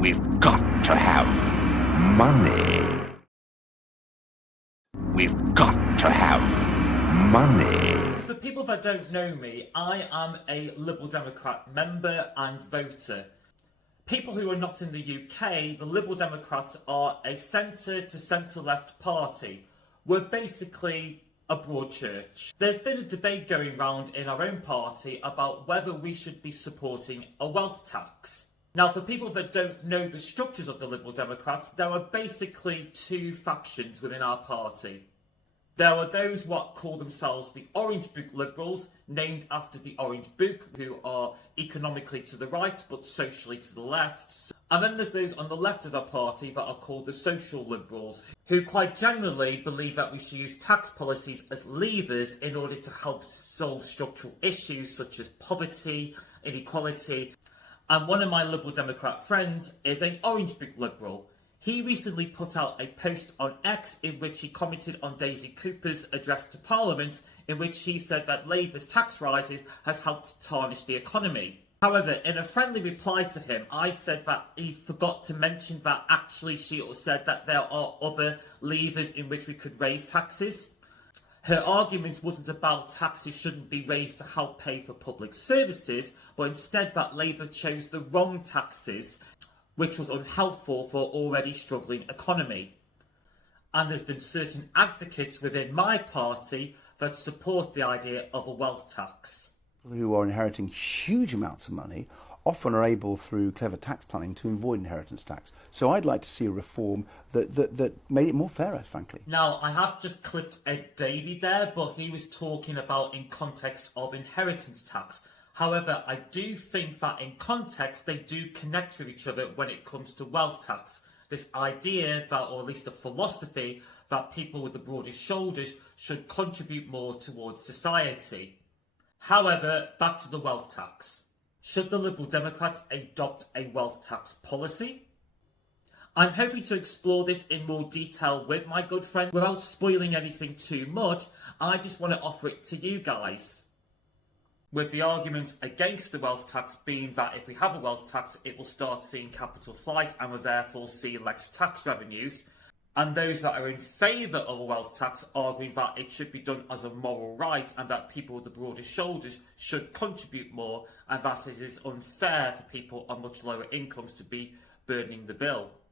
We've got to have money. We've got to have money. For people that don't know me, I am a Liberal Democrat member and voter. People who are not in the UK, the Liberal Democrats are a centre to centre-left party. We're basically a broad church. There's been a debate going round in our own party about whether we should be supporting a wealth tax. Now, for people that don't know the structures of the Liberal Democrats, there are basically two factions within our party. There are those what call themselves the Orange Book Liberals, named after the Orange Book, who are economically to the right but socially to the left. And then there's those on the left of our party that are called the Social Liberals, who quite generally believe that we should use tax policies as levers in order to help solve structural issues such as poverty, inequality. And one of my Liberal Democrat friends is an Orange Book Liberal. He recently put out a post on X in which he commented on Daisy Cooper's address to Parliament, in which he said that Labour's tax rises has helped tarnish the economy. However, in a friendly reply to him, I said that he forgot to mention that actually she said that there are other levers in which we could raise taxes. Her argument wasn't about taxes shouldn't be raised to help pay for public services, but instead that Labour chose the wrong taxes, which was unhelpful for an already struggling economy. And there's been certain advocates within my party that support the idea of a wealth tax. Who are inheriting huge amounts of money often are able, through clever tax planning, to avoid inheritance tax. So I'd like to see a reform that made it more fairer, frankly. Now, I have just clipped Ed Davey there, but he was talking about in context of inheritance tax. However, I do think that in context they do connect with each other when it comes to wealth tax. This idea that, or at least a philosophy, that people with the broadest shoulders should contribute more towards society. However, back to the wealth tax. Should the Liberal Democrats adopt a wealth tax policy? I'm hoping to explore this in more detail with my good friend. Without spoiling anything too much, I just want to offer it to you guys. With the argument against the wealth tax being that if we have a wealth tax, it will start seeing capital flight and will therefore see less tax revenues. And those that are in favour of a wealth tax arguing that it should be done as a moral right and that people with the broadest shoulders should contribute more and that it is unfair for people on much lower incomes to be burdening the bill.